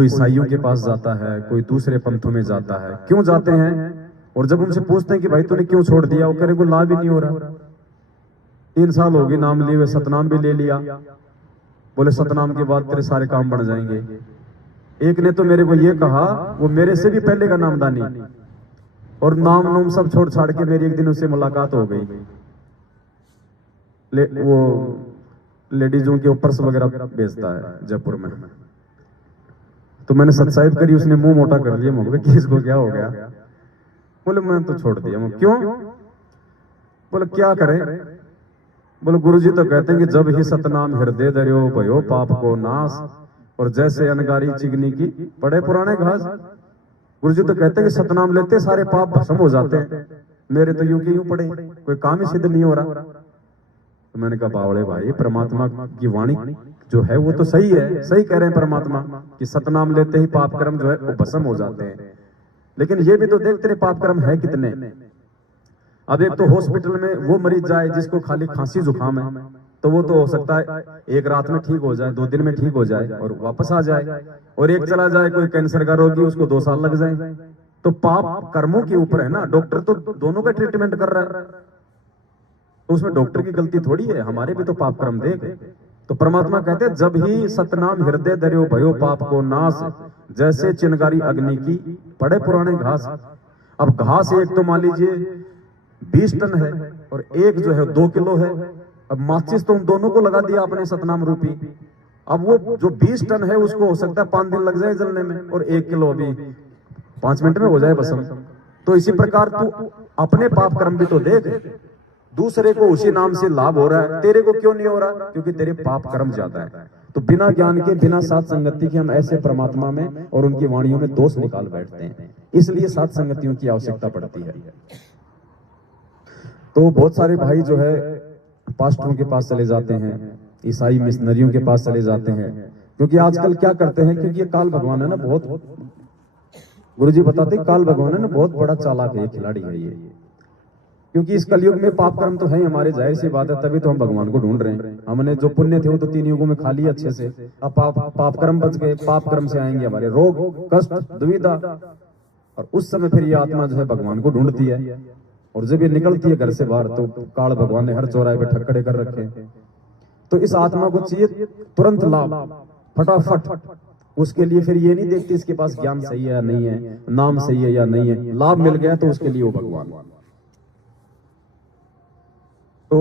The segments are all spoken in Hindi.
कोई ईसाइयों के पास जाता है, कोई दूसरे पंथों में जाता है। क्यों जाते हैं? और जब उनसे पूछते हैं कि भाई तूने क्यों छोड़ दिया, वो कह रहे को लाभ ही नहीं हो रहा। 3 साल हो गए नाम लिए हुए, सतनाम भी ले लिया। बोले सतनाम के बाद तेरे सारे काम बन जाएंगे। एक ने तो मेरे को ये कहा, वो मेरे से भी पहले का नामदानी, और नाम नूम सब छोड़ छाड़ के मेरी एक दिन उससे मुलाकात हो गई। वो लेडीजों के पर्स वगैरह बेचता है जयपुर में। तो मैंने सत्साहिब करी, उसने मुंह मोटा कर लिया। मुझे कि इसको क्या हो गया? बोले मैं तो छोड़ दिया। क्यों? बोले क्या करें? बोले गुरुजी तो कहते हैं कि जब ही सतनाम हृदय धर्यो भयो पाप को नाश, और जैसे अनगारी चिगनी की पड़े पुराने घास। गुरुजी तो कहते हैं कि सतनाम लेते सारे पाप भस्म हो जाते हैं। मेरे तो यूं के यूं पड़े, कोई काम ही सिद्ध नहीं हो रहा। तो मैंने कहा बावड़े भाई, परमात्मा की वाणी जो है वो तो सही है, सही कह रहे हैं परमात्मा कि सतनाम लेते ही पाप कर्म जो है वो भस्म हो जाते हैं। लेकिन ये भी तो देख तेरे पाप कर्म है कितने। अब एक तो हॉस्पिटल में वो मरीज जाए जिसको खाली खांसी जुकाम है, तो वो तो हो सकता है एक रात में ठीक हो जाए, 2 दिन में ठीक हो जाए और वापस आ जाए। और एक चला जाए कोई कैंसर का रोगी, उसको 2 साल लग जाए। तो पाप कर्मों के ऊपर है ना। डॉक्टर तो दोनों का ट्रीटमेंट कर रहा है, तो उसमें डॉक्टर की गलती थोड़ी है, हमारे भी तो पाप कर्म देख। तो परमात्मा कहते हैं जब ही सतनाम हृदय धर्यो भयो पाप को नाश, जैसे चिनगारी अग्नि की पड़े पुराने घास। अब घास एक तो मान लीजिए 20 टन है और एक जो है 2 किलो है। अब माचिस तो उन दोनों को लगा दिया आपने सतनाम रूपी। अब वो जो 20 टन है उसको हो सकता है 5 दिन लग जाए जलने में, और 1 किलो अभी 5 मिनट में हो जाए भस्म। तो इसी प्रकार तू अपने पाप कर्म भी तो देख। दूसरे को उसी नाम से लाभ हो रहा है, तेरे को क्यों नहीं हो रहा? क्योंकि तेरे पाप कर्म ज्यादा है। तो बिना ज्ञान के, बिना साथ संगति के हम ऐसे परमात्मा में और उनकी वाणियों में दोष निकाल बैठते हैं। इसलिए साथ संगतियों की आवश्यकता पड़ती है। तो बहुत सारे भाई जो है पास्टरों के पास चले जाते हैं, ईसाई मिशनरियों के पास चले जाते हैं। क्योंकि आजकल क्या करते हैं, क्योंकि ये काल भगवान है ना, बहुत गुरुजी बताते काल भगवान है ना, बहुत बड़ा चालाक है, खिलाड़ी है ये। क्योंकि इस कलयुग में पाप कर्म तो है हमारे, जाहिर सी बात है, तभी तो हम भगवान को ढूंढ रहे हैं। हमने जो पुण्य थे वो तो 3 युगों में खा लिया अच्छे से। अब पाप कर्म बच गए, पाप कर्म से आएंगे हमारे रोग, कष्ट, दुविधा, और उस समय फिर ये आत्मा जो है भगवान को ढूंढती है। और जब ये निकलती है घर से बाहर, तो काल भगवान ने हर चौराहे पे ठक्कड़े कर रखे हैं। तो इस आत्मा को चाहिए तुरंत लाभ, फटाफट। उसके लिए फिर ये नहीं देखती इसके पास ज्ञान सही है या नहीं है, नाम सही है या नहीं है। लाभ मिल गया तो उसके लिए वो भगवान। तो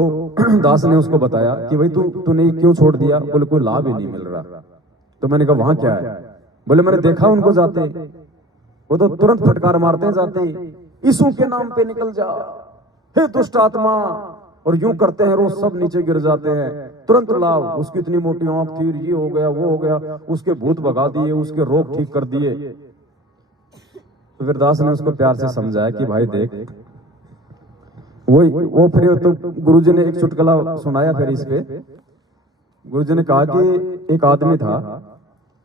दास ने उसको बताया कि भाई तूने क्यों छोड़ दिया? बोले कोई लाभ ही नहीं मिल रहा। तो मैंने कहा वहां क्या है? बोले मैंने देखा उनको जाते, वो तो तुरंत फटकार मारते हैं जाते ही, यीशु के नाम पे निकल जा, हे दुष्ट आत्मा, और यूं करते हैं रोज, सब नीचे गिर जाते हैं, तुरंत लाभ। उसकी इतनी मोटी आंख थी, ये हो गया वो हो गया, उसके भूत भगा दिए, उसके रोग ठीक कर दिए। तो फिर दास ने उसको प्यार से समझाया कि भाई देख, वो फिर तो गुरुजी ने एक चुटकुला सुनाया फिर इस पे। गुरुजी ने कहा कि एक आदमी था,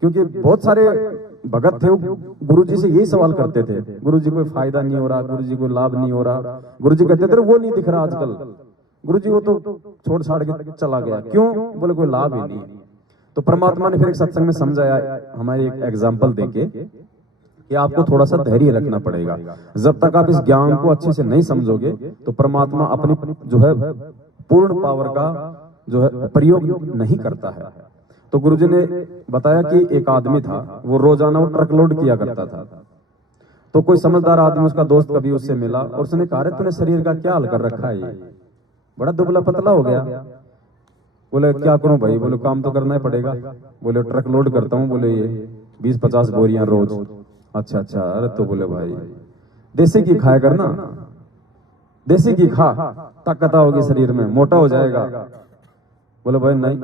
क्योंकि बहुत सारे भगत थे, वो गुरुजी से यही सवाल करते थे, गुरुजी कोई फायदा नहीं हो रहा, गुरुजी कोई लाभ नहीं हो रहा। गुरुजी कहते थे वो नहीं दिख रहा आजकल। गुरुजी वो तो छोड़ छाड़ के चला गया। क्यों? बोले कोई लाभ ही नहीं। तो परमात्मा ने फिर एक सत्संग में समझाया, हमारी एक एग्जाम्पल देके, कि आपको थोड़ा सा धैर्य रखना पड़ेगा। जब तक आप इस ज्ञान को अच्छे से नहीं समझोगे तो परमात्मा अपनी जो है पूर्ण पावर का जो है प्रयोग नहीं करता है। तो गुरुजी ने बताया कि एक आदमी था, वो रोजाना वो ट्रक लोड किया करता था। तो कोई समझदार आदमी, उसका दोस्त कभी उससे मिला और उसने कहा, तूने शरीर का क्या हाल कर रखा है, ये बड़ा दुबला पतला हो गया। बोले क्या करूं भाई? बोले काम तो करना ही पड़ेगा। बोले ट्रक लोड करता हूँ, बोले ये 20-50 बोरियां रोज। अच्छा अच्छा, अरे तो बोले भाई देसी घी खाया करना, देसी घी खा, ताकत आओगी शरीर में, मोटा हो जाएगा। बोले भाई नहीं।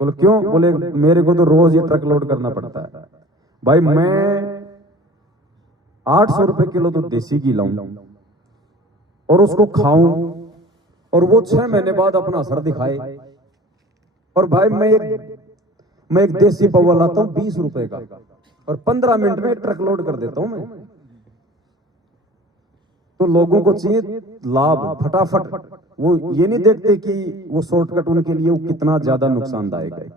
बोले क्यों? बोले मेरे को तो रोज ये ट्रक लोड करना पड़ता है भाई, मैं 800 रुपए किलो तो देसी घी लाऊं और उसको खाऊं, और वो 6 महीने बाद अपना असर दिखाए। और भाई मैं एक देसी पौवा लाता हूं 20 रुपए का, और 15 मिनट में ट्रक लोड कर देता हूं मैं। तो लोगों को चाहिए लाभ फटाफट, वो ये नहीं देखते कि वो शॉर्टकट उनके लिए वो कितना ज्यादा नुकसानदायक है।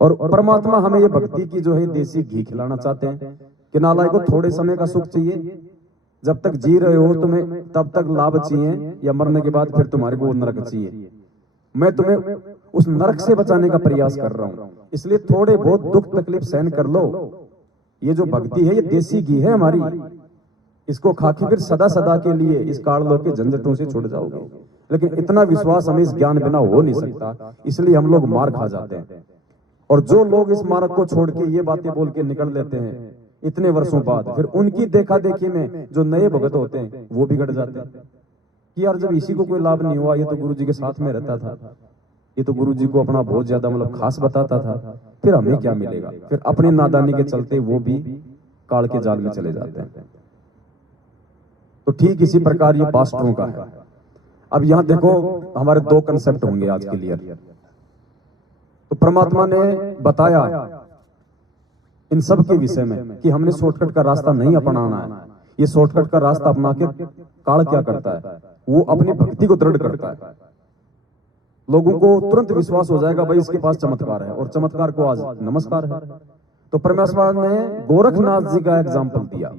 और परमात्मा हमें ये भक्ति की जो है देसी घी खिलाना चाहते हैं कि नालायक को थोड़े समय का सुख चाहिए, जब तक जी रहे हो तुम्हें तब तक लाभ चाहिए, या मरने के बाद फिर तुम्हारे को नरक चाहिए। मैं तुम्हें उस नरक से बचाने का प्रयास कर रहा हूं, इसलिए थोड़े बहुत दुख तकलीफ सहन कर लो। ये जो भक्ति है ये देसी घी है हमारी, इसको खा के फिर सदा सदा के लिए इस काल लोक के झंझटों से छूट जाओगे। लेकिन इतना विश्वास हमें इस ज्ञान बिना हो नहीं सकता, इसलिए हम लोग मार खा जाते हैं। और जो लोग इस मार्ग को छोड़ के ये बातें बोल के निकल लेते हैं इतने वर्षों बाद, फिर उनकी देखा देखी में जो नए भगत होते हैं वो बिगड़ जाते हैं कि यार जब इसी को कोई लाभ नहीं हुआ, ये तो गुरु जी के साथ में रहता था, ये तो गुरु जी को अपना बहुत ज्यादा मतलब खास बताता था, फिर हमें क्या मिलेगा। फिर अपनी नादानी के चलते वो भी काल के जाल में चले जाते हैं। तो ठीक इसी प्रकार ये पास्टरों का है। अब यहां देखो हमारे दो कंसेप्ट होंगे आज के लिए। तो परमात्मा ने बताया इन सब के विषय में कि हमने शॉर्टकट का रास्ता नहीं अपनाना है। ये शॉर्टकट का रास्ता अपना के काल क्या करता है, वो अपनी भक्ति को दृढ़ करता है। लोगों को तुरंत विश्वास हो जाएगा भाई इसके पास चमत्कार है, और चमत्कार को आज नमस्कार है। तो परमेश्वर ने गोरखनाथ जी का एग्जाम्पल दिया।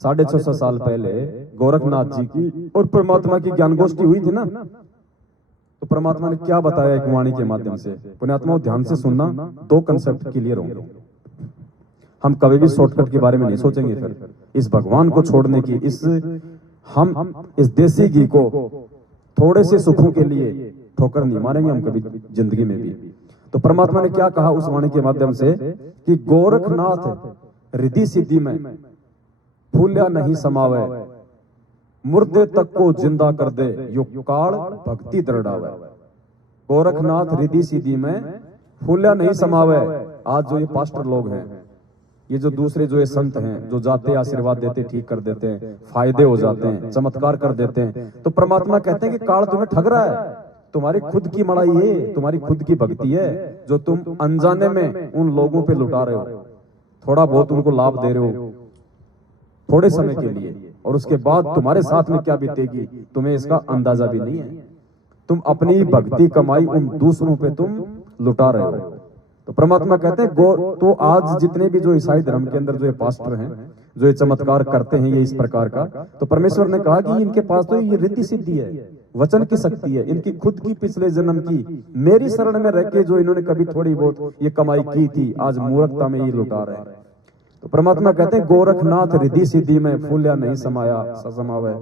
650 साल पहले गोरखनाथ जी की और परमात्मा की ज्ञान गोष्ठी हुई थी ना, तो परमात्मा ने क्या बताया एक वाणी के माध्यम से। पुण्यात्माओं ध्यान से सुनना, दो कंसेप्ट क्लियर होंगे। हम कभी भी शॉर्टकट के बारे में नहीं सोचेंगे। फिर इस भगवान को छोड़ने की, हम इस देसी घी को थोड़े से सुखों के लिए ठोकर नहीं मारेंगे हम कभी जिंदगी में भी। तो परमात्मा ने क्या कहा उस वाणी के माध्यम से कि गोरखनाथ रिद्धि सिद्धि में फूल्या नहीं समावे, मुर्दे तक को जिंदा कर दे, यो काल भक्ति दृढ़ावे। गोरखनाथ रिद्धि सिद्धि में फूल्या नहीं समावे। आज जो ये पास्टर लोग हैं, ये जो दूसरे जो ये संत हैं, जो जाते आशीर्वाद देते, ठीक कर देते हैं, फायदे हो जाते हैं, चमत्कार कर देते हैं, तो परमात्मा कहते हैं कि काल तुम्हें ठग रहा है। तुम्हारी खुद की मड़ाई है, तुम्हारी खुद की भक्ति है, जो तुम अनजाने में उन लोगों पे लुटा रहे हो। थोड़ा बहुत उनको लाभ दे रहे हो थोड़े समय के लिए, और उसके बाद तुम्हारे साथ में क्या बीतेगी तुम्हें इसका अंदाजा भी नहीं है। तुम अपनी भक्ति कमाई उन दूसरों पे तुम लुटा रहे हो। तो परमात्मा कहते हैं तो आज जितने भी जो ईसाई धर्म के अंदर जो ये पास्टर हैं, जो ये चमत्कार करते हैं ये इस प्रकार का, तो परमेश्वर ने कहा कि इनके पास तो ये रिद्धि सिद्धि है, वचन की शक्ति है, इनकी खुद की पिछले जन्म की मेरी शरण में रह के जो इन्होंने कभी थोड़ी बहुत ये कमाई की थी, आज मूर्खता में ये लुटा रहे हैं। तो परमात्मा कहते हैं गोरखनाथ रिद्धि सिद्धि में फूल्या नहीं समावे,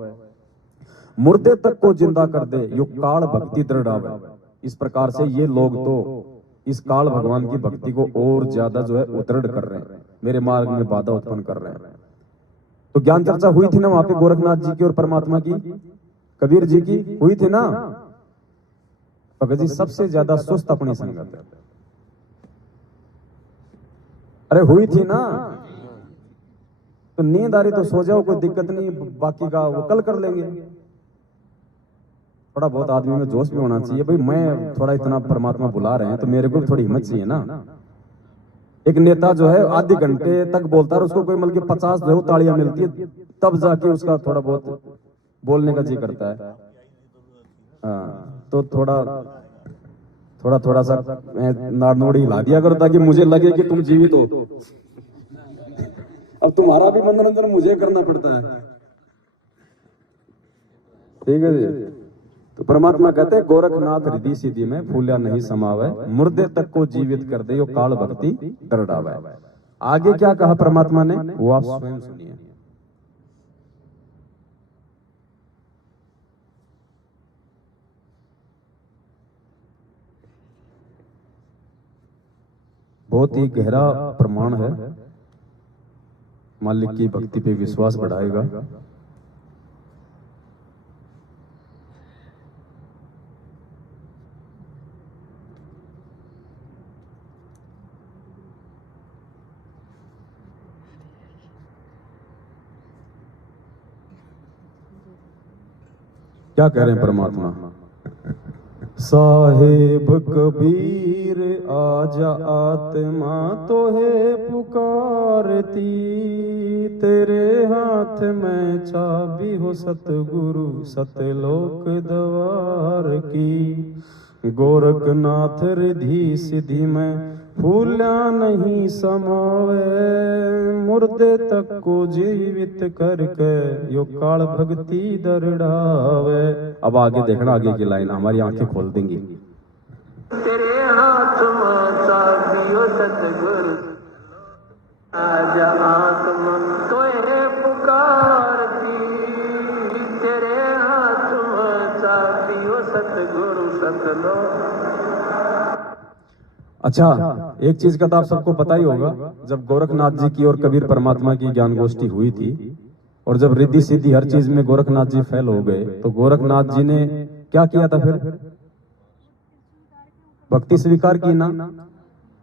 मुर्दे तक को जिंदा कर दे, यो काल भक्ति दृढ़ावे। इस प्रकार से ये लोग तो इस काल भगवान की भक्ति को और ज्यादा जो है उदृढ़ कर रहे हैं, मेरे मार्ग में बाधा उत्पन्न कर रहे हैं। तो ज्ञान चर्चा हुई थी ना वहां पे गोरखनाथ जी की और परमात्मा की, कबीर जी की हुई थी ना। भगत जी सबसे ज्यादा सुस्त अपनी संगत है। अरे हुई थी ना, तो नींद आ रही तो सो जाओ, कोई दिक्कत नहीं, बाकी का वो कल कर लेंगे। थोड़ा बहुत आदमी में जोश भी होना चाहिए भाई, मैं थोड़ा इतना परमात्मा बुला रहे हैं तो मेरे को भी थोड़ी हिम्मत चाहिए ना। एक नेता जो है आधे घंटे तक बोलता है, उसको कोई मतलब 50 जो है तालियां मिलती है, तब जाके उसका थोड़ा बहुत बोलने का जी करता है। हाँ, तो थोड़ा सा नाड़नोड़ी हिला दिया करो ताकि मुझे लगे कि तुम जीवित हो। अब तुम्हारा भी मनोरंजन मुझे करना पड़ता है, ठीक है जी। तो परमात्मा कहते हैं गोरखनाथ रिद्धि सिद्धि में फूल्या नहीं समावे, मुर्दे तक को जीवित कर दे, यो काल भक्ति दृढ़ावे। आगे क्या कहा परमात्मा ने वो आप स्वयं सुनिए। बहुत ही गहरा प्रमाण है, मालिक की भक्ति पे विश्वास बढ़ाएगा। क्या कह रहे हैं परमात्मा? साहेब कबीर आजा आत्मा तो है पुकारती, तेरे हाथ में चाबी हो सतगुरु सतलोक द्वार की। गोरखनाथ रिद्धि सिद्धि में फूला नहीं समावे मुर्दे तक को जीवित करके यो काल भक्ति दरड़ावे। अब आगे देखना, आगे की लाइन हमारी आंखें खोल देंगी। तेरे हाथ में चाबियो सतगुरु आजा आत्मा तोहे पुकारती। तेरे हाथ में चाबियो सतगुरु सतलो। अच्छा, एक चीज का तो आप सबको पता ही होगा, जब गोरखनाथ जी की और कबीर परमात्मा की ज्ञान गोष्ठी हुई थी और जब रिद्धि सिद्धि हर चीज में गोरखनाथ जी फेल हो गए, तो गोरखनाथ जी ने क्या किया था? फिर भक्ति स्वीकार की ना।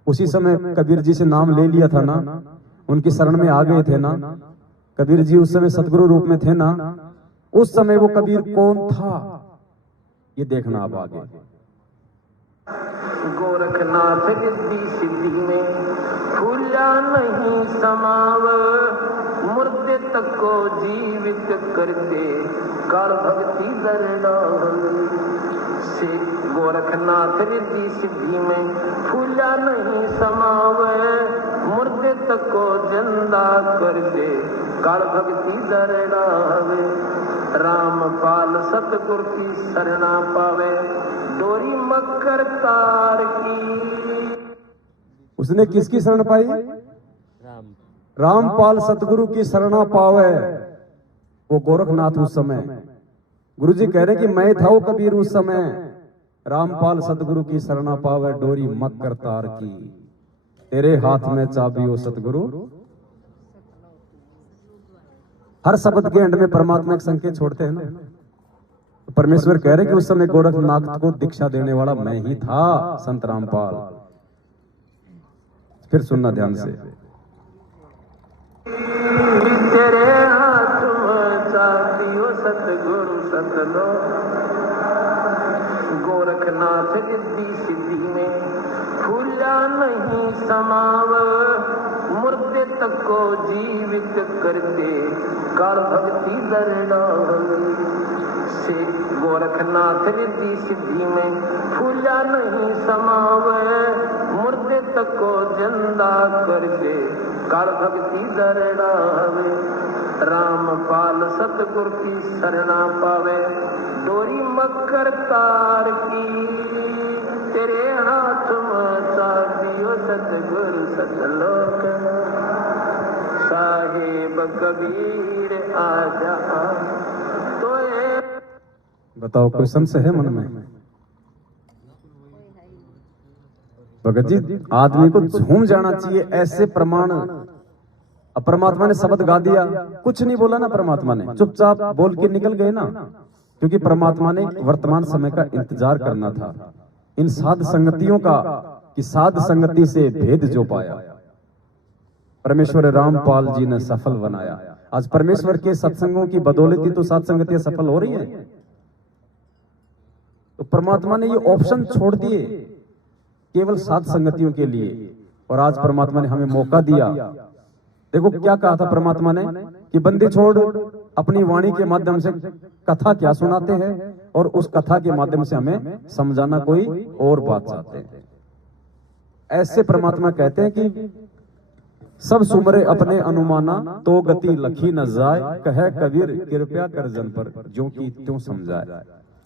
उसी समय कबीर जी से नाम ले लिया था ना, उनकी शरण में आ गए थे ना। कबीर जी उस समय सतगुरु रूप में थे ना। उस समय वो कबीर कौन था, ये देखना आप आगे। गोरखनाथ रिद्धि सिद्धि में फूला नहीं समाव मुर्दे तक को जीवित करते काल भक्ति दरड़ाव से। गोरखनाथ रिद्धि सिद्धि में फूला नहीं समाव मुर्दे तक को जिंदा कर दे काल भक्ति दरड़ावे। रामपाल सतगुरु की शरणा पावे डोरी मकर तार की। उसने किसकी शरण पाई? रामपाल सतगुरु की शरणा पावे वो गोरखनाथ। उस समय गुरु जी कह रहे कि मैं था वो कबीर उस समय। रामपाल सतगुरु की शरणा पावे डोरी मकर तार की। तेरे हाथ में चाबी हो सतगुरु। हर शब्द के अंड में परमात्मा एक संकेत छोड़ते हैं ना। तो परमेश्वर कह रहे कि उस समय गोरखनाथ को दीक्षा देने वाला मैं ही था, संत रामपाल। फिर सुनना ध्यान से। तेरे हाथ में चाबी हो सतगुरु सतलो। गोरखनाथ रिद्धि सिद्धि में फूला नहीं समाव मुर्दे तक को जीवित करते काल भक्ति दरड़ाव से। गोरखनाथ रिद्धि सिद्धि में फूला नहीं समाव मुर्दे तक को जिंदा कर दे काल भक्ति दरड़ावे। रामपाल सतगुरु की शरणा पावे डोरी मकर तार की। तेरे हाथ में चाबियो सतगुरु सतलोक साहेब कबीर आजा तो। बताओ कोई संशय है मन में? भगत जी, आदमी को झूम जाना चाहिए ऐसे प्रमाण। अब परमात्मा ने शब्द गा दिया, कुछ नहीं बोला ना परमात्मा ने, चुपचाप बोल के निकल गए ना। क्योंकि परमात्मा ने वर्तमान समय का इंतजार करना था, इन साध संगतियों का, कि साध संगति से भेद जो पाया परमेश्वर रामपाल जी ने सफल बनाया। आज परमेश्वर के सत्संगों की बदौलत ही तो साध संगतियां सफल हो रही हैं। तो परमात्मा ने ये ऑप्शन छोड़ दिए केवल साध संगतियों के लिए, और आज परमात्मा ने हमें मौका दिया। देखो क्या कहा था परमात्मा ने कि बंदी छोड़ अपनी वाणी के माध्यम से कथा क्या सुनाते हैं, और उस कथा के माध्यम से हमें समझाना कोई और बात चाहते हैं। ऐसे परमात्मा कहते हैं कि सब सुमरे अपने अनुमाना तो गति लखी न जाए, कहे कबीर कृपया कर जन पर जो कि त्यों समझाए।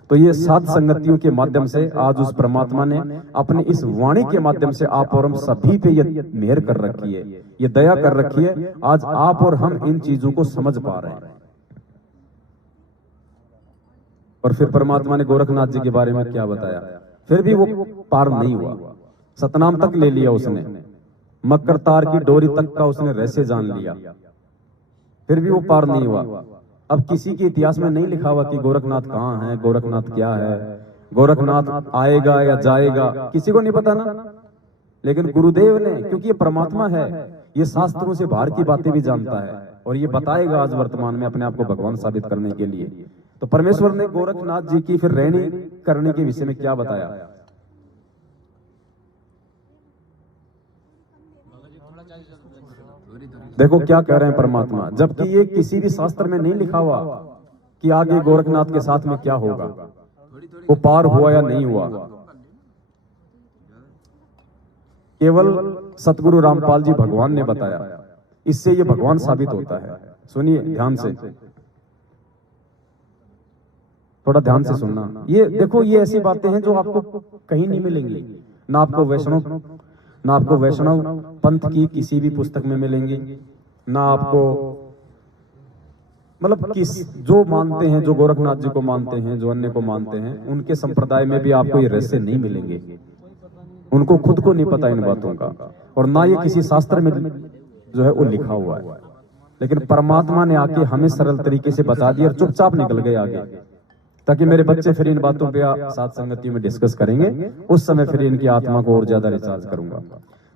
तो ये साध संगतियों के माध्यम से आज उस परमात्मा ने अपनी इस वाणी के माध्यम से आप और हम सभी पे ये मेहर कर रखी है, ये दया कर रखी है। आज आप और हम इन चीजों को समझ पा रहे हैं। और फिर परमात्मा ने गोरखनाथ जी के बारे में क्या बताया? फिर भी वो पार नहीं हुआ। सतनाम तक ले लिया उसने, मकर तार की डोरी तक का उसने रहस्य जान लिया, फिर भी वो पार नहीं हुआ। अब किसी के इतिहास में नहीं लिखा हुआ कि गोरखनाथ कहाँ है, गोरखनाथ क्या है, गोरखनाथ आएगा या जाएगा, किसी को नहीं पता ना। लेकिन गुरुदेव ने, क्योंकि ये परमात्मा है, ये शास्त्रों से बाहर की बातें भी जानता है और ये बताएगा आज वर्तमान में अपने आप को भगवान साबित करने के लिए। तो परमेश्वर ने गोरखनाथ जी की फिर रहनी करने के विषय में क्या बताया? देखो क्या कह रहे हैं परमात्मा, जबकि ये किसी भी शास्त्र में नहीं लिखा हुआ कि आगे गोरखनाथ के साथ में क्या होगा, वो पार हुआ या नहीं हुआ। केवल सतगुरु रामपाल जी भगवान ने बताया, इससे ये भगवान साबित होता है। सुनिए ध्यान से, थोड़ा ध्यान से सुनना। ये देखो, ये ऐसी बातें हैं जो आपको कहीं नहीं मिलेंगी, ना आपको वैष्णव पंथ की किसी भी पुस्तक में मिलेंगी, ना आपको मतलब किस जो मानते हैं, जो गोरखनाथ जी को मानते हैं, जो अन्य को मानते हैं, उनके संप्रदाय में भी आपको ये रहस्य नहीं मिलेंगे। उनको खुद को नहीं पता इन बातों का, और ना ये किसी शास्त्र में जो है वो लिखा हुआ है। लेकिन परमात्मा ने आके हमें सरल तरीके से बता दिया और चुपचाप निकल गए आगे, ताकि मेरे बच्चे फिर इन बातों पे साथ संगति में डिस्कस करेंगे। उस समय फिर इनकी आत्मा को और ज्यादा रिचार्ज करूंगा।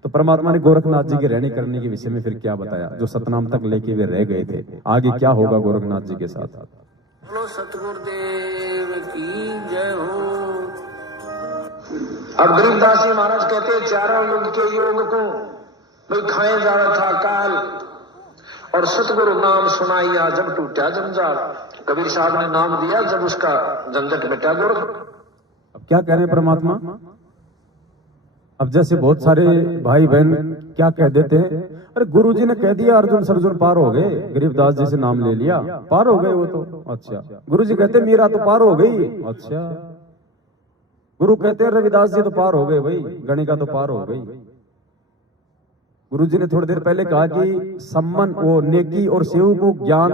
तो परमात्मा ने गोरखनाथ जी के रहने करने के विषय में फिर क्या बताया, जो सतनाम तक लेके वे रह गए थे, आगे क्या होगा गोरखनाथ जी के साथ। बोलो सतगुरुदेव की जय हो। अब गरीबदास जी महाराज कहते हैं, चारों युग के योग को भाई खाए जा रहा था काल, और सतगुरु नाम सुनाइया जब टूटा जंजाल। कबीर साहब ने नाम दिया जब उसका झंझट मिटा गोरख। अब क्या कह रहे हैं परमात्मा। अब जैसे बहुत सारे भाई बहन क्या कह देते हैं, अरे गुरुजी ने कह दिया अर्जुन सर्जुन पार हो गए, गरीबदास जी से नाम ले लिया, पार हो गए वो तो। अच्छा, गुरुजी कहते मीरा तो पार हो गई। अच्छा, गुरु कहते हैं रविदास जी तो पार हो गए भाई, गणिका तो पार हो गई। गुरुजी ने थोड़ी देर पहले कहा कि सम्मन, वो नेकी और सेव को ज्ञान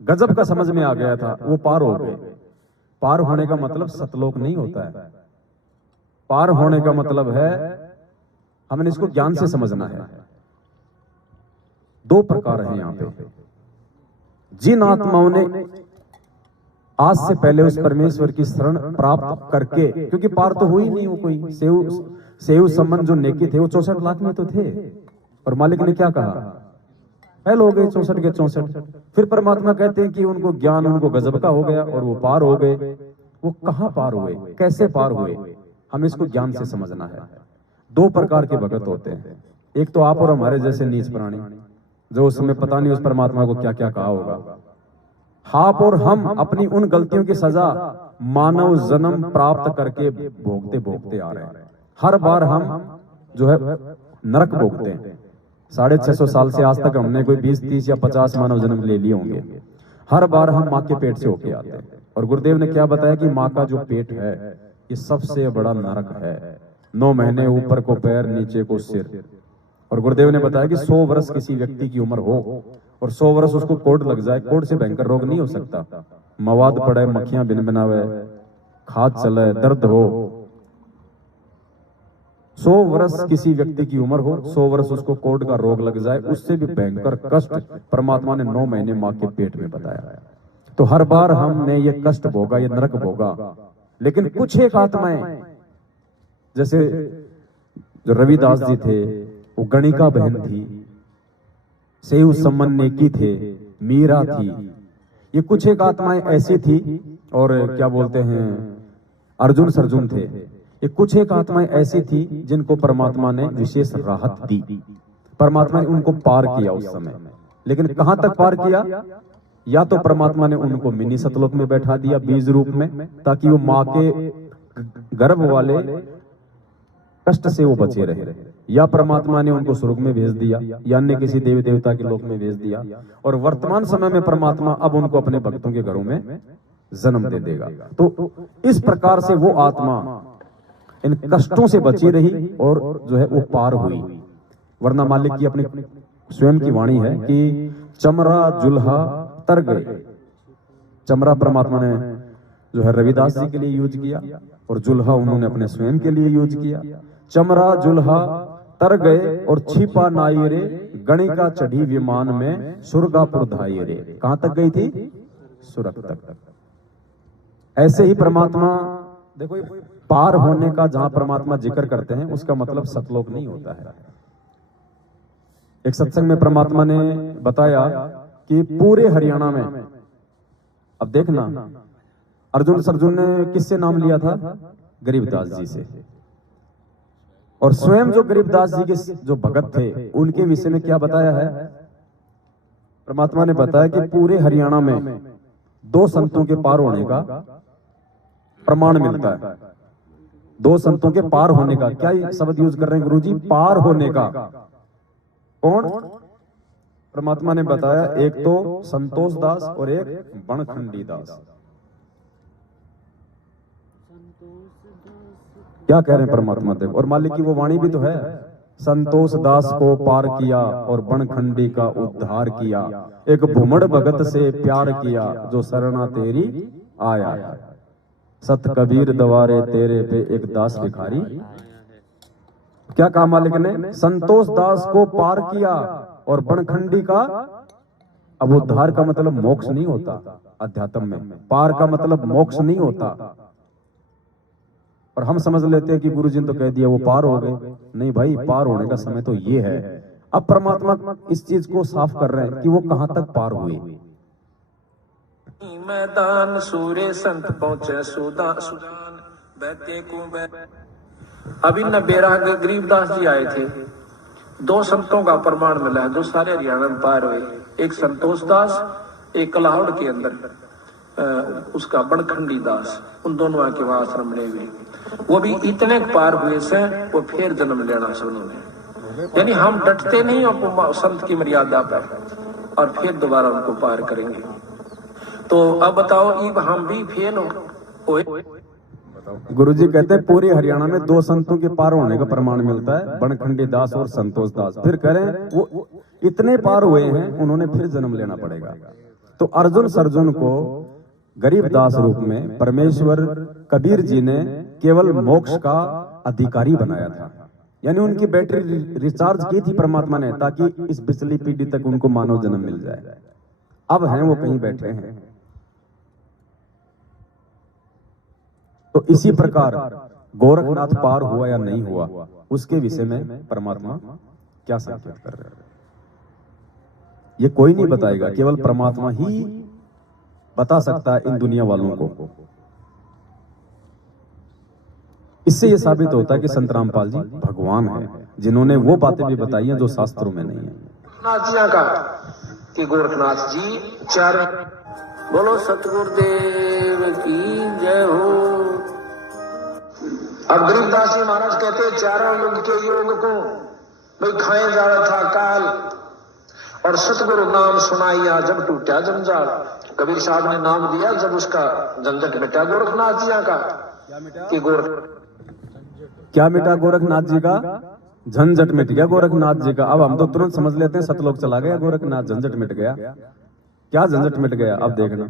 गजब का समझ में आ गया था, वो पार हो गए। पार होने का मतलब सतलोक नहीं होता है। पार होने का मतलब है, हमने इसको ज्ञान से समझना है। दो प्रकार हैं यहां पे। जिन आत्माओं ने आज से पहले उस परमेश्वर की शरण प्राप्त करके, क्योंकि पार तो हुई नहीं, वो कोई सेव सम्मन जो नेकी थे वो 64 लाख में तो थे, और मालिक ने क्या कहा, फेल हो गए 64 के 64। फिर परमात्मा कहते हैं कि उनको ज्ञान, उनको गजब का हो गया और वो पार हो गए। वो कहां पार हुए, कैसे पार हुए, हमें इसको ज्ञान से समझना है। दो प्रकार के भगत होते हैं, एक तो आप और हमारे जैसे नीच प्राणी, जो उस समय पता नहीं उस परमात्मा को क्या क्या कहा होगा। आप और हम अपनी उन गलतियों की सजा मानव जन्म प्राप्त करके भोगते भोगते आ रहे हैं। हर बार हम जो है नरक भोगते हैं। 650 साल से आज तक हमने कोई 20, 30 या 50 मानव जन्म ले लिए होंगे। हर बार हम माँ के पेट से होके आते हैं। और गुरुदेव ने क्या बताया कि माँ का जो पेट है ये सबसे बड़ा नरक है। 9 महीने ऊपर को पैर, नीचे को सिर। और गुरुदेव ने बताया कि 100 वर्ष किसी व्यक्ति की उम्र हो और 100 वर्ष उसको कोढ़ लग जाए, कोढ़ से भयंकर रोग नहीं हो सकता। मवाद पड़े, मक्खियां बिन बनावे, खाद चले, दर्द हो। 100 वर्ष किसी व्यक्ति की उम्र हो, 100 वर्ष उसको कोढ़ का रोग लग जाए, उससे भी भयंकर कष्ट परमात्मा ने 9 महीने माँ के पेट में बताया। तो हर बार हमने ये कष्ट भोगा, ये नरक भोगा। लेकिन कुछ एक आत्माएं, जैसे जो रविदास जी थे, वो गणिका बहन थी, सेव सम्मन नेकी थे, मीरा थी, ये कुछ एक आत्माएं ऐसी थी। और क्या बोलते हैं, अर्जुन सर्जुन थे। ये कुछ एक आत्माएं ऐसी थी जिनको परमात्मा ने विशेष राहत दी। परमात्मा ने उनको पार किया उस समय। लेकिन कहां तक पार किया, या तो परमात्मा ने उनको मिनी सतलोक में बैठा दिया बीज रूप में, ताकि वो माँ के गर्भ वाले कष्ट से वो बचे रहे, या परमात्मा ने उनको स्वर्ग में भेज दिया, या अन्य किसी देवी देवता के लोक में भेज दिया। और वर्तमान समय में परमात्मा अब उनको अपने भक्तों के घरों में जन्म दे देगा। तो इस प्रकार से वो आत्मा इन कष्टों से बची रही और जो है वो पार हुई। वरना मालिक की अपनी स्वयं की वाणी है कि चमरा जुल्हा तर गए। चमरा परमात्मा ने जो है रविदास जी के लिए यूज किया, और जुल्हा उन्होंने अपने स्वयं के लिए यूज किया। चमरा जुल्हा तर गए और छिपा नाई रे, गणिका चढ़ी विमान में सुरगापुर धाई रे। कहां तक गई थी, सुरग तक। ऐसे ही परमात्मा, देखो पार होने का जहां परमात्मा जिक्र करते हैं उसका मतलब सतलोक नहीं होता है। एक सत्संग में परमात्मा ने बताया कि पूरे हरियाणा में, अब देखना, अर्जुन सर्जुन ने किससे नाम लिया था, गरीबदास जी से। और स्वयं जो गरीबदास जी के जो भगत थे उनके विषय में क्या बताया है, परमात्मा ने बताया कि पूरे हरियाणा में 2 संतों के पार होने का प्रमाण मिलता है। दो संतों के पार होने का। क्या शब्द यूज कर रहे हैं गुरुजी? पार होने का। कौन? परमात्मा ने बताया, एक तो संतोष दास और एक बनखंडी दास। क्या कह रहे हैं परमात्मा देव? और मालिक की वो वाणी भी तो है, संतोष दास को पार किया और बनखंडी का उद्धार किया, एक भुमड़ भगत से प्यार किया जो शरणा तेरी आया। सत कबीर दवारे तेरे पे एक दास भिखारी। क्या कहा मालिक ने? संतोष दास को पार किया और बनखंडी का। अब उद्धार का मतलब मोक्ष नहीं होता अध्यात्म में, पार का मतलब मोक्ष नहीं होता। और हम समझ लेते हैं कि गुरुजी ने तो कह दिया वो पार हो गए। नहीं भाई, पार होने का समय तो ये है। अब परमात्मा इस चीज को साफ कर रहे हैं कि वो कहां तक पार हुए। मैदान सूर्य संत पहुंचे सुदान बैठे को। अभी न बैराग गरीबदास जी आए थे, दो संतों का प्रमाण मिला है जो सारे हरियाणा में पार हुए। एक संतोष दास, एक कलाहौड़ के अंदर उसका बनखंडी दास, उन दोनों के वहां आश्रम बने हुए। वो भी इतने पार हुए से वो फिर जन्म लेना से उन्होंने, यानी हम डटते नहीं संत की मर्यादा पर और फिर दोबारा उनको पार करेंगे। तो अब बताओ, अब हम भी फेल हो। गुरुजी कहते हैं पूरे हरियाणा में दो संतों के पार होने का प्रमाण मिलता है, बनखंडी दास और संतोष दास। फिर करें वो इतने पार हुए हैं, उन्होंने फिर जन्म लेना पड़ेगा। तो अर्जुन सर्जुन को गरीब दास रूप में परमेश्वर कबीर जी ने केवल मोक्ष का अधिकारी बनाया था, यानी उनकी बैटरी रिचार्ज की थी परमात्मा ने, ताकि इस पिछली पीढ़ी तक उनको मानव जन्म मिल जाए। अब हैं वो कहीं बैठे हैं। तो इसी प्रकार गोरखनाथ पार हुआ या नहीं हुआ, उसके विषय में परमात्मा क्या संकेत कर रहे हैं, ये कोई नहीं बताएगा, केवल परमात्मा ही बता सकता है इन दुनिया वालों को। इससे यह साबित होता है कि संत रामपाल जी भगवान हैं, जिन्होंने वो बातें भी बताई हैं जो शास्त्रों में नहीं है। नाथिया का कि गोरखनाथ जी चार बोलो सतगुरुदेव की जय हो। अब गरीबदास जी महाराज कहते, चारों युग के योग को भाई खाए जा रहा था काल, और सतगुरु नाम सुनाइया जब टूटा जंजाल। कबीर साहब ने नाम दिया जब उसका झंझट मिटा गोरखनाथ जी का। कि क्या मिटा गोरखनाथ जी का? झंझट मिट गया गोरखनाथ जी का। अब हम तो तुरंत समझ लेते हैं सतलोक चला गया गोरखनाथ, झंझट मिट गया। क्या झंझट मिट गया? अब देखना,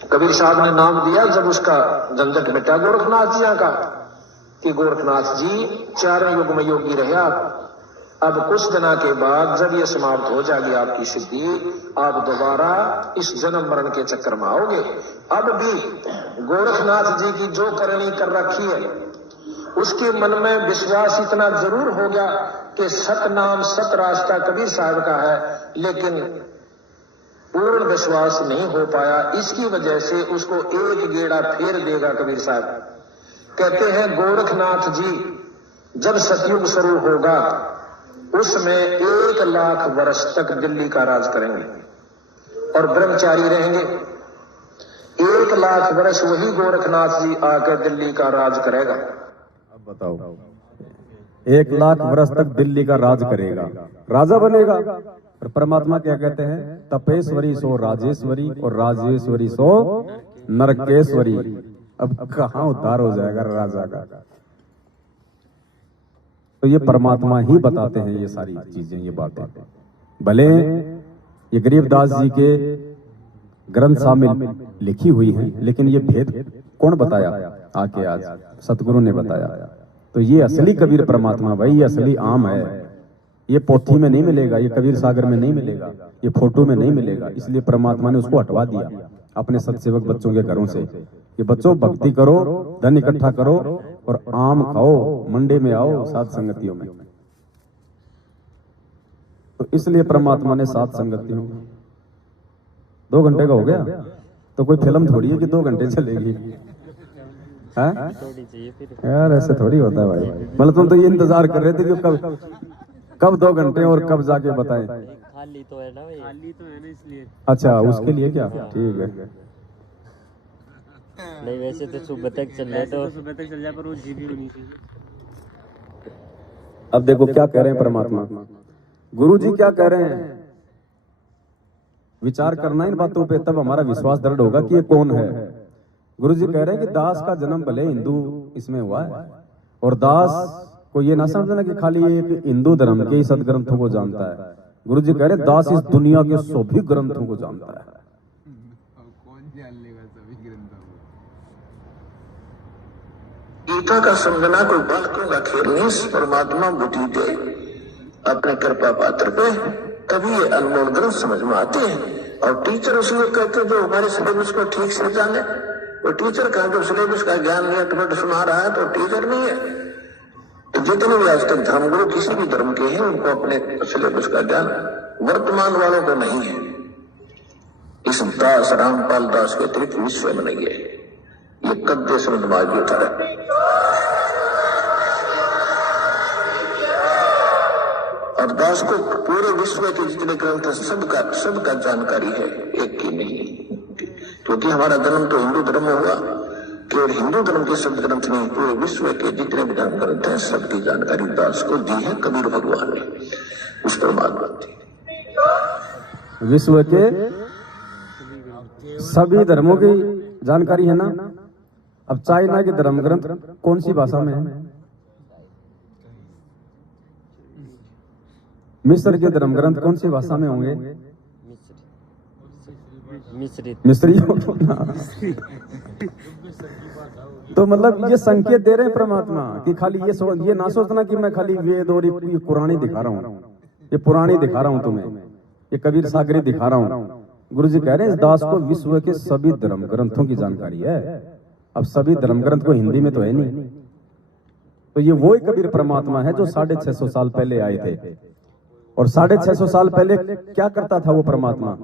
कबीर साहब ने नाम दिया जब उसका झंझट मिटा गोरखनाथ जी का। कि गोरखनाथ जी चारों युग में योगी रहे आप। अब कुछ दिनों के बाद जब ये समाप्त हो जाएगी आपकी सिद्धि, आप दोबारा इस जन्म मरण के चक्कर में आओगे। अब भी गोरखनाथ जी की जो करनी कर रखी है, उसके मन में विश्वास इतना जरूर हो गया कि सत नाम सत रास्ता कबीर साहब का है, लेकिन पूर्ण विश्वास नहीं हो पाया। इसकी वजह से उसको एक गेड़ा फेर देगा कबीर साहब। कहते हैं गोरखनाथ जी जब सतयुग शुरू होगा, उसमें 1 लाख वर्ष तक दिल्ली का राज करेंगे और ब्रह्मचारी रहेंगे। 1 लाख वर्ष वही गोरखनाथ जी आकर दिल्ली का राज करेगा। अब बताओ, 1 लाख वर्ष तक दिल्ली का राज करेगा, राजा बनेगा। और परमात्मा क्या कहते हैं? तपेश्वरी सो राजेश्वरी और राजेश्वरी सो नरकेश्वरी। अब कहां उद्धार हो जाएगा राजा का? तो ये परमात्मा ही बताते हैं ये सारी चीजें, ये बातें। भले ये गरीबदास जी के ग्रंथ शामिल लिखी हुई हैं, लेकिन ये भेद कौन बताया? आके आज सतगुरु ने बताया। तो ये असली कबीर परमात्मा भाई, ये असली आम है। ये पोथी में नहीं मिलेगा, ये कबीर सागर में नहीं मिलेगा, ये फोटो में नहीं मिलेगा। इसलिए परमात्मा ने उसको हटवा दिया अपने सत्सेवक बच्चों के घरों से कि बच्चों भक्ति करो, धन इकट्ठा करो और आम खाओ, मंडे में आओ सात संगतियों में। तो इसलिए परमात्मा ने सात संगतियों। 2 घंटे का हो गया तो कोई फिल्म थोड़ी है कि 2 घंटे चलेगी, है यार? ऐसे थोड़ी होता है भाई। मतलब तुम तो ये इंतजार कर रहे थे कि कब 2 घंटे और कब जाके बताएं। खाली तो है ना भाई, खाली तो है ना, इसलिए। अच्छा, उसके लिए क्या? ठीक है। नहीं वैसे तो सुबह तक चल रहा तो सुबह तक चल जाए पर वो जीबी होनी चाहिए। अब देखो क्या कह रहे हैं परमात्मा, गुरु जी क्या कह रहे हैं, विचार करना इन बातों पे, तब हमारा विश्वास दृढ़ होगा कि ये कौन है। गुरु जी कह रहे हैं कि दास का जन्म भले हिंदू इसमें हुआ है, और दास को ये ना समझना कि खाली एक हिंदू धर्म के ही सदग्रंथों को जानता है। गुरु जी कह रहे हैं दास इस दुनिया के सभी ग्रंथों को जानता है। गीता का समझना कोई बालकों का खेल नहीं, परमात्मा बुद्धि दे अपने कृपा पात्र पे, तभी ये अनमोल ग्रंथ समझ में आते हैं। और टीचर उसको कहते जो हमारे सिलेबस को ठीक से जाने, वो टीचर का जो सिलेबस का ज्ञान नहीं सुना रहा है तो टीचर नहीं है। तो जितने भी आज तक धर्मगुरु किसी भी धर्म के हैं उनको अपने सिलेबस का ज्ञान वर्तमान वालों को नहीं है। इस दास रामपाल दास के अतिरिक्त विश्व में नहीं है। ये कद्दे समझ मार्ग होता है। और दास को पूरे विश्व के जितने ग्रंथ है सबका जानकारी है, एक की नहीं। क्योंकि हमारा जन्म तो हिंदू धर्म में हुआ, केवल हिंदू धर्म के शब्द ग्रंथ नहीं, पूरे विश्व के जितने भी धर्म ग्रंथ हैं सबकी जानकारी दास को दी है कबीर भगवान ने, उस परमात्मा दी। विश्व के सभी धर्मों की जानकारी है ना। अब चाइना के धर्म ग्रंथ कौन सी भाषा में है? मिस्र के धर्म ग्रंथ कौन सी भाषा में होंगे? मिस्री। तो मतलब ये संकेत दे रहे हैं परमात्मा कि खाली ये ना सोचना कि मैं खाली वेद और ये पुरानी दिखा रहा हूँ, ये पुरानी दिखा रहा हूँ तुम्हें, ये कबीर सागरी दिखा रहा हूँ। गुरु जी कह रहे हैं इस दास को विश्व के सभी धर्म ग्रंथों की जानकारी है। अब सभी धर्म ग्रंथ को हिंदी में तो है नहीं, तो ये वही कबीर परमात्मा है जो 650 साल पहले आए थे। और 650 साल पहले क्या करता था वो परमात्मा?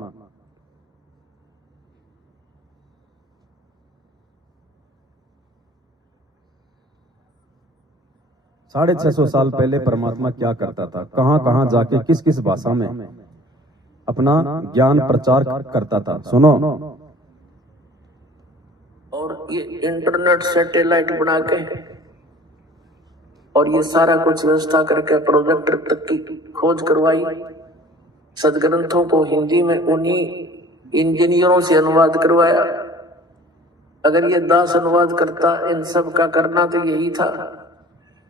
साढ़े 600 साल पहले परमात्मा क्या करता था, कहां कहां जाके किस किस भाषा में अपना ज्ञान प्रचार करता था? सुनो। और ये इंटरनेट सैटेलाइट बना के और ये सारा कुछ व्यवस्था करके प्रोजेक्टर तक की खोज करवाई, सदग्रंथों को हिंदी में उन्हीं इंजीनियरों से अनुवाद करवाया। अगर ये दास अनुवाद करता, इन सब का करना तो यही था,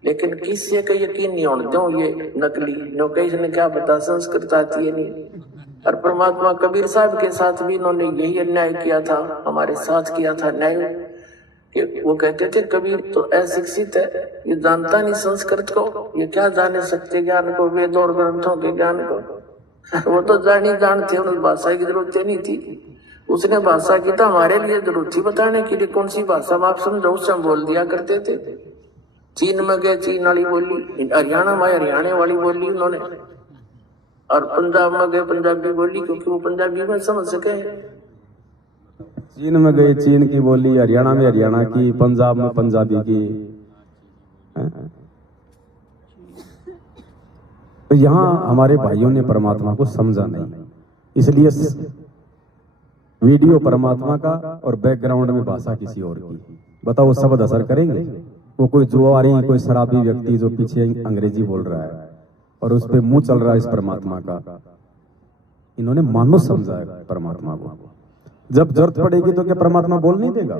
लेकिन किसी का यकीन नहीं होने दो ये नकली लोकेश ने क्या पता संस्कृत आती है नहीं। और परमात्मा कबीर साहब के साथ भी इन्होंने यही अन्याय किया था, हमारे साथ किया था न्याय। कि वो कहते थे कबीर तो अशिक्षित है, ये जानता नहीं संस्कृत को, ये क्या जाने सकते ज्ञान को, वेद और ग्रंथों के ज्ञान को। वो तो जानते, उन्हें भाषा की जरूरत नहीं थी। उसने भाषा की तो हमारे लिए जरूरत थी बताने के लिए कौन सी भाषा में आप समझो, उससे हम बोल दिया करते थे। चीन में गए चीन वाली बोली, हरियाणा में हरियाणा वाली बोली उन्होंने, और पंजाब में गए पंजाबी बोली, क्योंकि वो पंजाबी में समझ सके। चीन में गए चीन की बोली, हरियाणा में हरियाणा की, पंजाब में पंजाबी की। तो यहाँ हमारे भाइयों ने परमात्मा को समझा नहीं, इसलिए वीडियो परमात्मा का और बैकग्राउंड में भाषा किसी और की। बताओ वो शब्द असर करेंगे? वो कोई जुआरी, कोई शराबी व्यक्ति जो पीछे अंग्रेजी बोल रहा है और उस पे मुंह चल रहा है इस परमात्मा का, इन्होंने मानो समझा है परमात्मा को। जब जरूरत पड़ेगी तो क्या परमात्मा बोल नहीं देगा?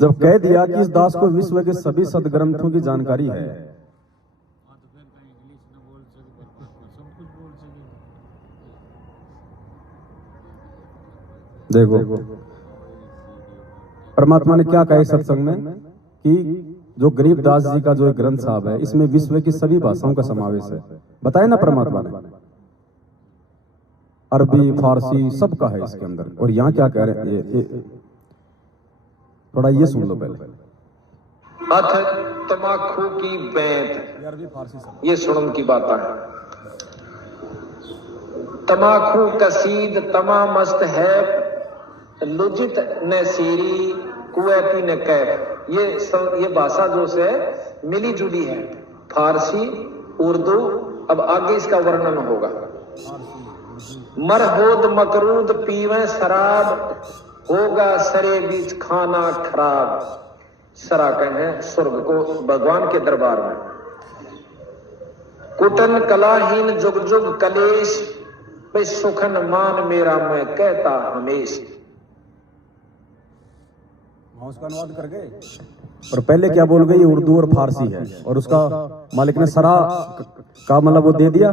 जब कह दिया कि इस दास को विश्व के सभी सदग्रंथों की जानकारी है, देखो परमात्मा ने क्या कहा इस सत्संग में कि जो गरीबदास जी का जो ग्रंथ साहब है इसमें विश्व की सभी भाषाओं का समावेश है। बताया ना परमात्मा ने, अरबी फारसी सबका है इसके अंदर। और यहाँ क्या कह रहे हैं, ये थोड़ा ये सुन लो पहले। तमाखू की बैंत, ये सुनन की बात है। तमाखू कसीद तमा मस्त है, लुजित न सीरी कुएती न कैफ। ये भाषा जो से मिली जुली है, फारसी उर्दू। अब आगे इसका वर्णन होगा। मरहोद मकरूद पीवे शराब, होगा सरे बीच खाना खराब। सरा कहें स्वर्ग को, भगवान के दरबार में। कुटन कलाहीन जुग जुग कलेश, भाई सुखन मान मेरा मैं कहता हमेश। उसका अनुवाद कर गए और पहले क्या बोल गई, उर्दू और फारसी है, और उसका मालिक ने सरा का मतलब वो दे दिया।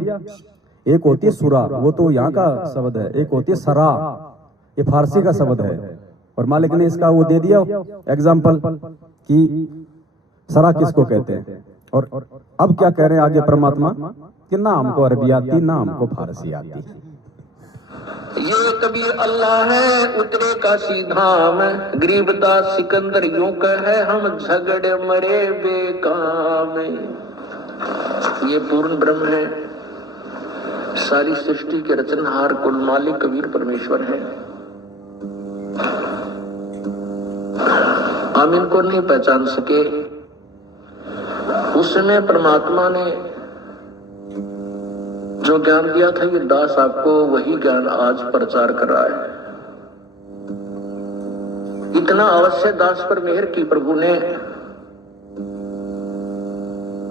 एक होती है सुरा, वो तो यहाँ का शब्द है, एक होती है सरा, ये फारसी का शब्द है, और मालिक ने इसका वो दे दिया एग्जाम्पल कि सरा किसको कहते हैं। और अब क्या कह रहे हैं आगे परमात्मा कि ना हमको अरबी आती ना हमको फारसी आती। ये कबीर अल्लाह है उतरे का सीधाम, गरीबदास सिकंदर यूं कहे हम झगड़े मरे बेकाम। ये पूर्ण ब्रह्म है, सारी सृष्टि के रचनहार कुल मालिक कबीर परमेश्वर है। हम इनको नहीं पहचान सके, उस समय परमात्मा ने जो ज्ञान दिया था ये दास आपको वही ज्ञान आज प्रचार कर रहा है। इतना अवश्य दास पर मेहर की प्रभु ने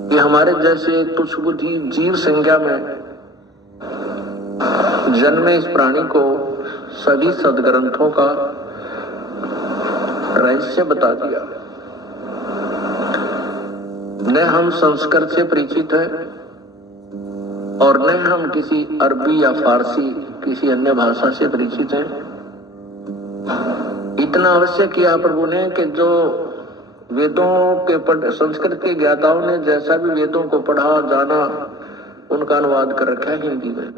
कि हमारे जैसे तुच्छ बुद्धि जीव संज्ञा में जन्मे इस प्राणी को सभी सदग्रंथों का रहस्य बता दिया। न हम संस्कृत से परिचित हैं और न हम किसी अरबी या फारसी किसी अन्य भाषा से परिचित हैं। इतना अवश्य किया प्रभु ने कि जो वेदों के संस्कृत के ज्ञाताओं ने जैसा भी वेदों को पढ़ा जाना, उनका अनुवाद कर रखा है हिंदी में।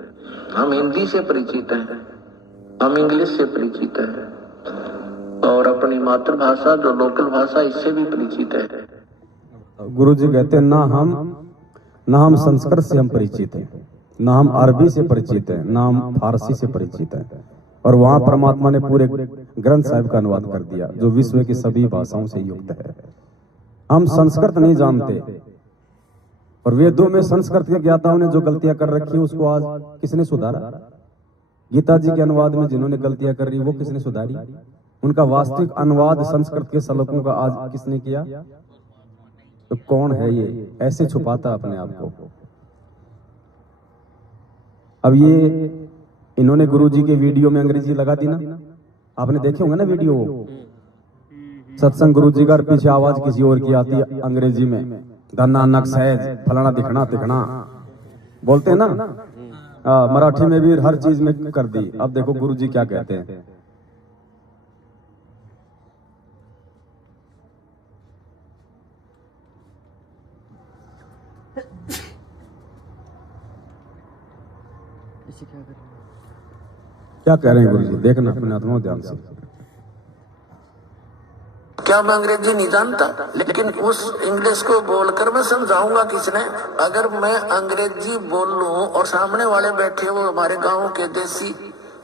हम हिंदी से परिचित हैं, हम इंग्लिश से परिचित हैं, और अपनी मातृभाषा जो लोकल भाषा इससे भी परिचित है। गुरु जी कहते हैं ना हम संस्कृत से हम परिचित हैं, ना हम अरबी से परिचित हैं, ना हम फारसी से परिचित हैं। और वहां परमात्मा ने पूरे ग्रंथ साहिब का अनुवाद कर दिया जो विश्व की सभी भाषाओं से युक्त है। हम संस्कृत नहीं जानते, और वेदों में संस्कृत के ज्ञाताओं ने जो गलतियां कर रखी है उसको आज किसने सुधारा? गीता जी के अनुवाद में जिन्होंने गलतियां कर रही वो किसने सुधारी? उनका वास्तविक अनुवाद संस्कृत के श्लोकों का आज किसने किया? तो कौन है ये? ऐसे छुपाता अपने आप को। अब ये इन्होंने गुरु जी के वीडियो में अंग्रेजी लगा दी ना, आपने देखे होंगे ना वीडियो, सत्संग गुरु जी का, पीछे आवाज किसी और की आती है अंग्रेजी में, धन्ना नक सहज फलाना दिखना तिखना बोलते हैं ना। मराठी में भी हर चीज में कर दी। अब देखो गुरु जी क्या कहते हैं। क्या कह रहे हैं गुरु जी, देखना अपने आत्मा ध्यान से। क्या मैं अंग्रेजी नहीं जानता, लेकिन उस इंग्लिश को बोलकर मैं समझाऊंगा किसने? अगर मैं अंग्रेजी बोल लूं और सामने वाले बैठे वो हमारे गांव के देसी,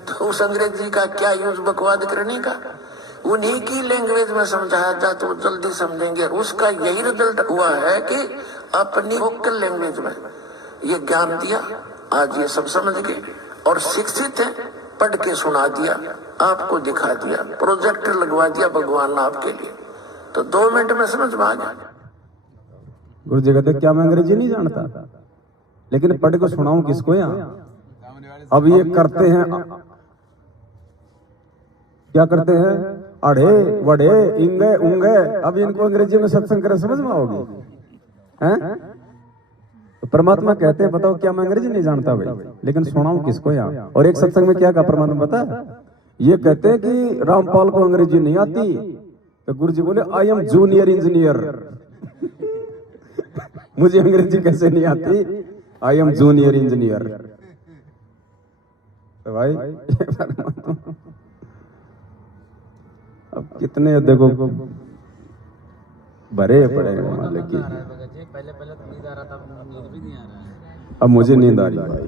तो उस अंग्रेजी का क्या यूज बकवाद करने का? उन्हीं की लैंग्वेज में समझाया जाए तो जल्दी समझेंगे। उसका यही रिजल्ट हुआ है कि अपनी लोकल लैंग्वेज में ये ज्ञान दिया, आज ये सब समझ गए और शिक्षित है, पढ़ के सुना दिया, आपको दिखा दिया, प्रोजेक्टर लगवा दिया भगवान ने आपके लिए, तो 2 मिनट में समझ में आ गया। गुरु जी कहते क्या मैं अंग्रेजी नहीं जानता, लेकिन पढ़ के सुनाऊं किसको? यहाँ अब ये करते हैं, क्या करते हैं? अड़े वड़े इंगे उंगे। अब इनको अंग्रेजी में सत्संग करे समझ में आओगी? हैं? तो परमात्मा कहते हैं बताओ क्या मैं अंग्रेजी नहीं जानता भाई, लेकिन सुनाऊं किसको यहाँ? और एक सत्संग में क्या कहा परमात्मा पता है? ये कहते हैं कि रामपाल को अंग्रेजी नहीं आती, तो गुरु जी बोले आई एम जूनियर इंजीनियर। मुझे अंग्रेजी कैसे नहीं आती? I am junior engineer. तो भाई अब कितने देखो भरे पड़े हैं मालिक की। पहले तो नींद आ रहा था, नींद भी नहीं आ रहा है। अब मुझे नींद आ रही है भाई।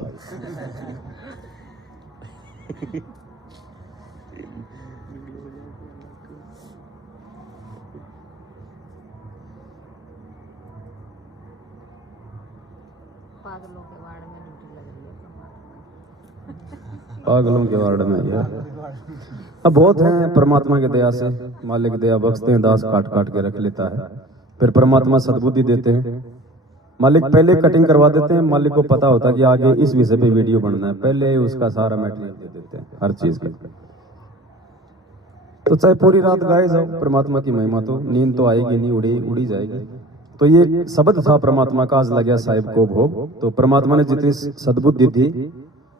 पागलों के वार्ड में ड्यूटी लग रही है परमात्मा। पागलों के वार्ड में यार। अब बहुत हैं परमात्मा की दया से, मालिक दया बख्शते हैं, दास काट काट के रख लेता है, फिर परमात्मा सद्बुद्धि देते हैं। मालिक पहले कटिंग करवा देते हैं, मालिक को पता होता है कि आगे इस विषय पे वीडियो बनना है, पहले उसका सारा मटेरियल दे देते हैं हर चीज का। तो चाहे पूरी रात गाए जाओ परमात्मा की महिमा, तो नींद तो आएगी नहीं, उड़ी जाएगी। तो ये शब्द था परमात्मा का, आज लगा साहिब को भोग। तो परमात्मा ने जितनी सद्बुद्धि थी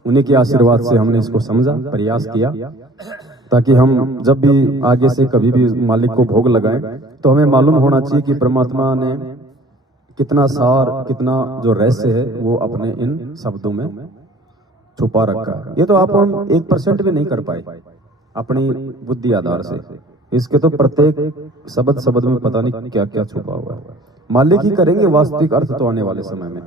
उन्हीं के आशीर्वाद से हमने इसको समझा, प्रयास किया, ताकि हम जब भी आगे से कभी भी मालिक को भोग लगाएं तो हमें मालूम होना चाहिए कि परमात्मा ने कितना सार, कितना जो रहस्य है वो अपने इन शब्दों में छुपा रखा है। ये तो आप हम 1% भी नहीं कर पाए अपनी बुद्धि आधार से। इसके तो प्रत्येक शब्द में पता नहीं क्या क्या छुपा हुआ है। मालिक ही करेंगे वास्तविक अर्थ तो आने वाले समय में।